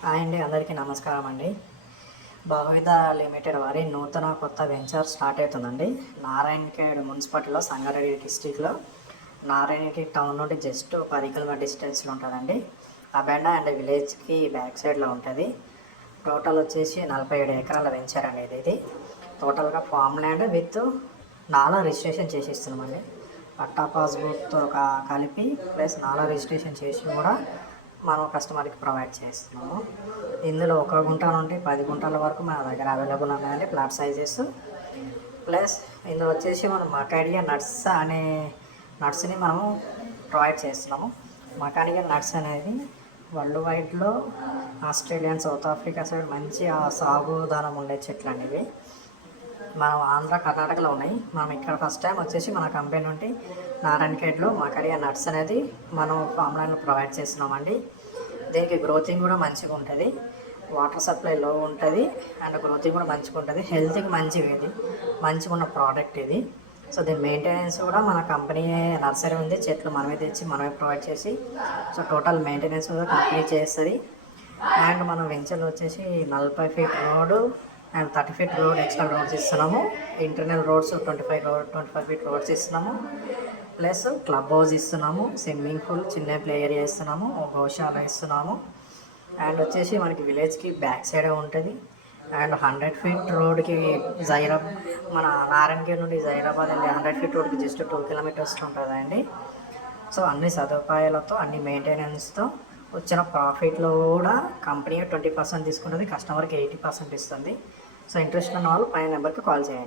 Hi అండి, అందరికీ నమస్కారం అండి. భవిత లిమిటెడ్ వారి నూతన కొత్త వెంచర్ స్టార్ట్ అవుతుందండి. నారాయణఖేడ్ మున్సిపాలిటీలో, సంగారెడ్డి డిస్టిక్లో నారాయణఖేడ్ టౌన్ నుండి జస్ట్ 10 కిలోమీటర్ డిస్టెన్స్లో ఉంటుందండి. అబెండా అండ్ విలేజ్కి బ్యాక్ సైడ్లో ఉంటుంది. టోటల్ వచ్చేసి 47 ఎకరాల వెంచర్ అనేది ఇది. టోటల్గా ఫామ్ ల్యాండ్ విత్ నాలా రిజిస్ట్రేషన్ చేసి ఇస్తున్నామండి. పట్టా పాస్బుక్తో కలిపి ప్లస్ నాలా రిజిస్ట్రేషన్ చేసి కూడా మనం కస్టమర్కి ప్రొవైడ్ చేస్తున్నాము. ఇందులో 1 గుంట నుండి 10 గుంటల వరకు మన దగ్గర అవైలబుల్ ఉన్నాయండి ప్లాట్ సైజెస్. ప్లస్ ఇందులో వచ్చేసి మనం మకాడియా నట్స్ అనే నట్స్ని మనము ప్రొవైడ్ చేస్తున్నాము. మకాడియా నట్స్ అనేది వరల్డ్ వైడ్లో ఆస్ట్రేలియా, సౌత్ ఆఫ్రికా సైడ్ మంచి సాగుదానం ఉండే చెట్లు అనేవి మనం ఆంధ్ర, కర్ణాటకలో ఉన్నాయి. మనం ఇక్కడ ఫస్ట్ టైం వచ్చేసి మన కంపెనీ నుండి నారాయణఖేడ్లో మకాడియా నట్స్ అనేది మనం ఫామ్ ల్యాండ్లో ప్రొవైడ్ చేస్తున్నామండి. దీనికి గ్రోతింగ్ కూడా మంచిగా ఉంటుంది, వాటర్ సప్లై లో ఉంటుంది అండ్ గ్రోతింగ్ కూడా మంచిగా ఉంటుంది. హెల్త్కి మంచిగా ఇది మంచిగా ఉన్న ప్రోడక్ట్ ఇది. సో దీని మెయింటెనెన్స్ కూడా మన కంపెనీ నర్సరీ ఉంది, చెట్లు మనమే తెచ్చి మనమే ప్రొవైడ్ చేసి సో టోటల్ మెయింటెనెన్స్ కూడా కంపెనీ చేస్తుంది. అండ్ మనం వెంచర్లో వచ్చేసి 40 feet road and 30 feet road extra roads ఇస్తున్నాము. ఇంటర్నల్ రోడ్స్ 25 ఫీట్ రోడ్స్ ఇస్తున్నాము. ప్లస్ క్లబ్ హౌస్ ఇస్తున్నాము, స్విమ్మింగ్ పూల్, చిన్న ప్లే ఏరియా ఇస్తున్నాము, గోశాల ఇస్తున్నాము. అండ్ వచ్చేసి మనకి విలేజ్కి బ్యాక్ సైడే ఉంటుంది. అండ్ 100 ఫీట్ రోడ్కి మన నారాయణగిరి నుండి జైరాబాద్ వెళ్ళి 100 ఫీట్ రోడ్కి జస్ట్ 2 కిలోమీటర్స్ ఉంటుందండి. సో అన్ని సదుపాయాలతో, అన్ని మెయింటెనెన్స్తో వచ్చిన ప్రాఫిట్లో కూడా కంపెనీ 20% తీసుకుంటుంది, కస్టమర్కి 80% ఇస్తుంది. సో ఇంట్రెస్ట్ ఉన్న వాళ్ళు పైన నెంబర్కి కాల్ చేయండి.